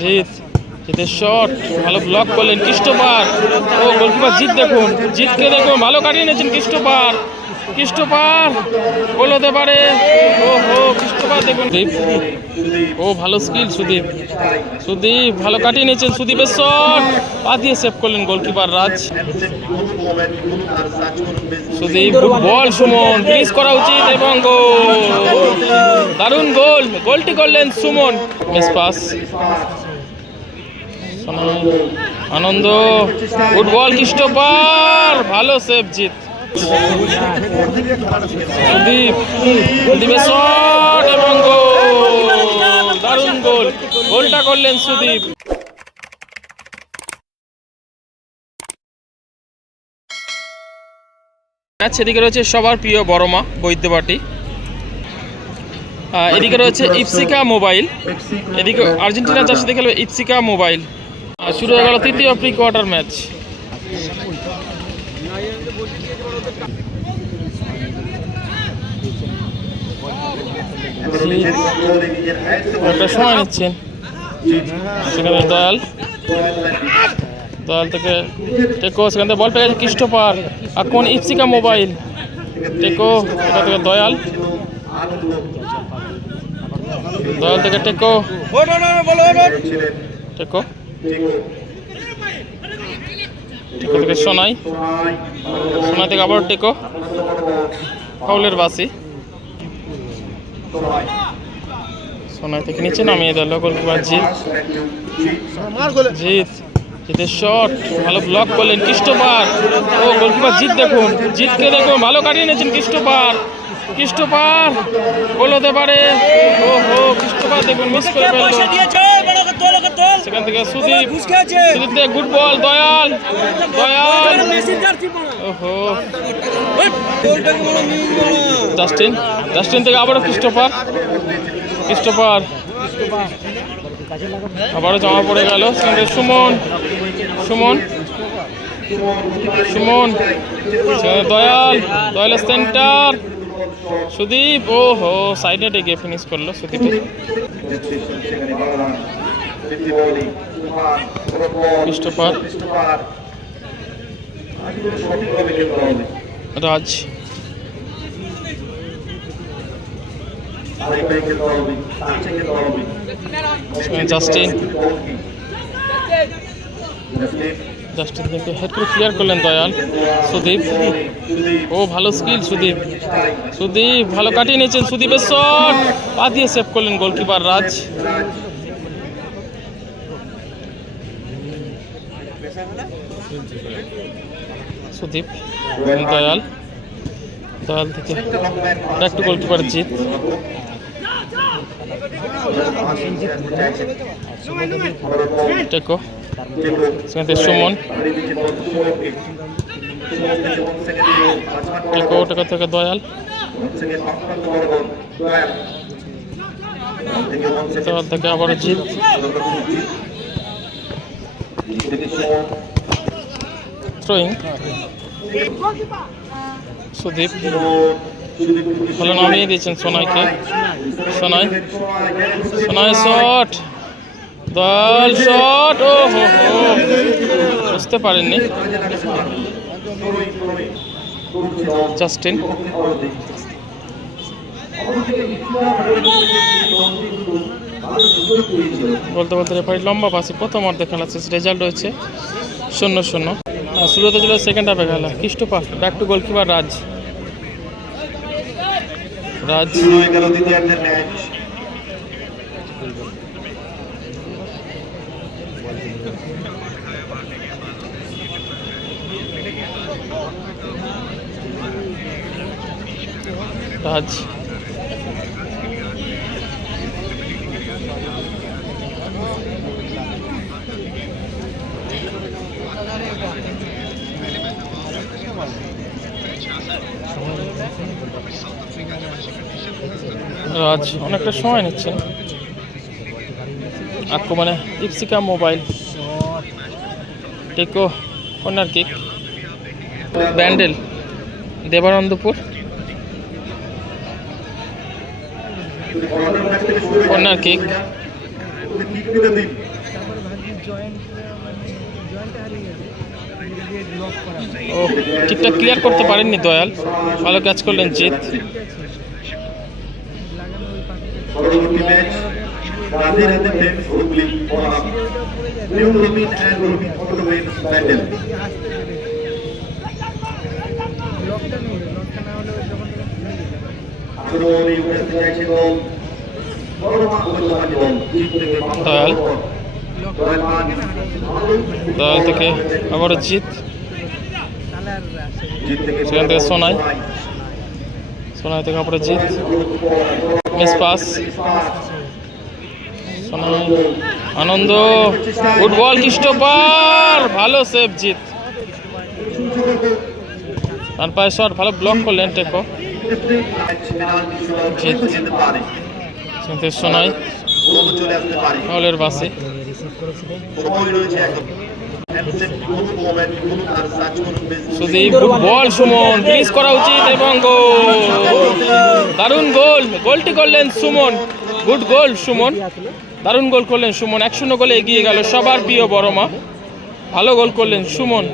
জিত জিতের শট ভালো ব্লক করলেন কৃষ্ণপার ও গোলকিপার জিত দেখুন জিতকে দেখুন, ভালো কাটিয়ে নিয়েছেন কৃষ্ণপার কৃষ্ণপার গোল হতে পারে। ও হো কৃষ্ণপার ও, ভালো স্কিল সুদীপ। সুদীপ, ভালো কাটিয়ে নিয়েছেন, সুদীপের শট পা দিয়ে সেভ করলেন goalkeeper Raj. Sudip good ball Suman. Finish করা উচিত এবং গোল দারুণ গোল গোলটি করলেন Suman. Miss pass Anand. Good ball কৃষ্ণপার ভালো সেভ জিত সুদীপ সুদীপের শট এবং গোল। দারুণ গোল। গোলটা করলেন সুদীপ। এদিকে রয়েছে সবার প্রিয় বড় মা বৈদ্যবাটি এদিকে রয়েছে ইপসিকা মোবাইল। এদিকে আর্জেন্টিনা যার সাথে খেলবে ইপসিকা মোবাইল। শুরু হয়ে গেল তৃতীয় প্রি কোয়ার্টার ম্যাচ। একটা সময় নিচ্ছেন। সেখানে দয়াল দয়াল থেকে টেকো সেখান থেকে বল পেয়ে গেছে কৃষ্ণপার আর কোন ইপসিকা মোবাইল? টেকো এটা থেকে দয়াল। দয়াল থেকে টেকো টেকো টেকো থেকে সোনাই। সোনাই থেকে আবার টেকো। ফাউলের বাসি। সোনাই থেকে নিচে নামিয়ে দিল গোলকিপার জিত জিত জিতের শট। ভালো ব্লক করলেন কৃষ্ণপার ও গোলকিপার জিত দেখুন। জিতকে দেখুন। ভালো কাটিয়ে নিয়েছেন কৃষ্ণপার কৃষ্ণপার গোল হতে পারে। ও হো কৃষ্ণপার দেখুন মিস করে ফেলল। সেখান থেকে সুদীপ সুদীপ থেকে গুড বল দয়াল দয়াল। ওহো। জাস্টিন জাস্টিন থেকে আবারও ক্রিস্টোফার। ক্রিস্টোফার। আবারও জামা পড়ে গেল। সেখান থেকে সুমন সুমন সুমন। দয়াল দয়ালের সেন্টার। সুদীপ ও হো সাইডে ডেকে ফিনিশ করল Sudip Christopher Raj. Justin. Justin থেকে হেড করে ক্লিয়ার করলেন দয়াল। সুদীপ। ও, ভালো স্কিল সুদীপ। সুদীপ, ভালো কাটিয়ে নিয়েছেন। সুদীপের শট পা দিয়ে সেভ করলেন গোলকিপার রাজ। সুদীপ, দয়াল। দয়াল থেকে একটু গোলকিপার জিত টেকো। সুমন। থেকে দয়াল। দয়াল থেকে আবার জিত থ্রোয়িং সুদীপ, ভালো নামিয়ে দিয়েছেন সোনাইকে। সোনাই সোনাই শট, দল শট, ও হো হো। বুঝতে পারেননি। জাস্টিন। বলতে বলতে রেফারি লম্বা পাশে প্রথম অর্ধে খেলা শেষ। রেজাল্ট রয়েছে শূন্য শূন্য। শুরুতে ছিল সেকেন্ড হাফে খেলা। কৃষ্টপা back to goalkeeper Raj. Raj. Raj. Raj অনেকটা সময় নিচ্ছেন আক্রমণে ইপসিকা মোবাইল। টেকো corner kick. Bandel, Debanandapur. Corner kick. মানে ও ঠিকঠাক ক্লিয়ার করতে পারেননি দয়াল। ভালো ক্যাচ করলেন জিত পরবর্তী ম্যাচ রাধে রাধে ফ্রেন্ডস হুগলি যায় নিউ রবিন অ্যান্ড রবিন ফটোমেন্স ব্যান্ডেল এদিকে আসতে পেরেছে লকটা নেই লকটা না হলে ওই যখন তখন খুলে যেত আক্রমণে উপস্থিত চাইছে দল। বড়মা উপত্যকাটি দল জিত থেকে দয়াল। দয়াল থেকে আবারও জিত সেখান থেকে সোনাই। সোনাই। থেকে আবারও Jit miss pass Sonai Anand. Football ball কৃষ্ণপার ভালো সেভ জিত। রান পায়ে শট ভালো ব্লক করলেন টেকো জিত। গোল চলে হলের বাসে সুদীপ গুড বল সুমন ক্রিজ করা উচিত এবং গোল দারুণ গোল গোলটি করলেন সুমন গুড গোল সুমন দারুণ গোল করলেন সুমন এক শূন্য গোলে এগিয়ে গেল সবার প্রিয় বড় মা ভালো গোল করলেন সুমন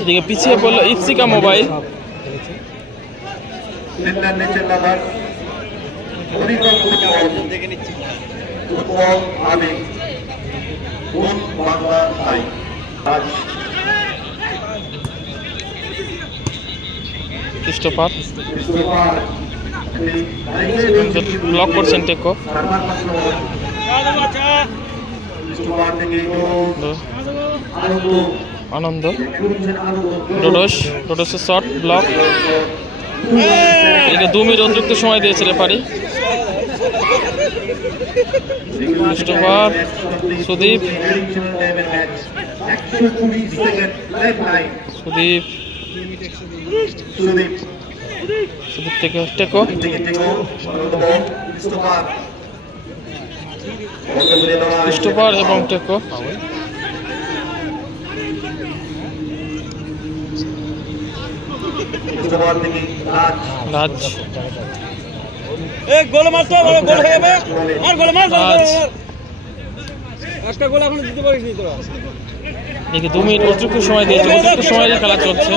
এদিকে পিছিয়ে পড়ল ইপসিকা মোবাইল ফিনল্যান্ড কোন বাংলা তাই আজ ব্লক করছেন টেকো আনন্দ। শুনছেন আনন্দ। শট ব্লক এদিকে দু মিনিট অতিরিক্ত সময় দিয়েছে রেফারি। ক্রিস্টোফার সুদীপ সুদীপ সুদীপ সুদীপ থেকে টেকো ক্রিস্টোফার এবং টেকো রাজ রাজ এ গোল মারতে গোল হয়ে যাবে। আর গোল মার একটা গোল এখন দিতে পারিস নি তোরা। এদিকে দু মিনিট অতিরিক্ত সময় দিয়েছে অতিরিক্ত সময়েরই খেলা চলছে।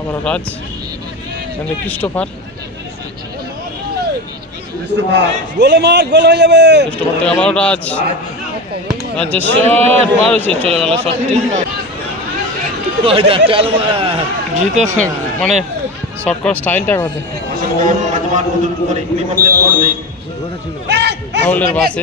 আবার রাজ এখানে ক্রিস্টোফার। ক্রিস্টোফার গোলে মার গোল হয়ে যাবে। ক্রিস্টোফার থেকে আবার রাজ। রাজের শট বার হয়েছে চলে গেল শটটি জিতে মানে শর্ট স্টাইলটা করে বিপক্ষের বাসে।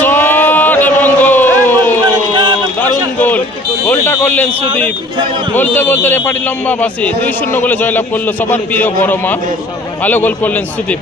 শট গোল গোলটা করলেন সুদীপ। বলতে বলতে বাসে। দুই শূন্য জয়লাভ করল সবার প্রিয় বড় মা। ভালো গোল করলেন সুদীপ।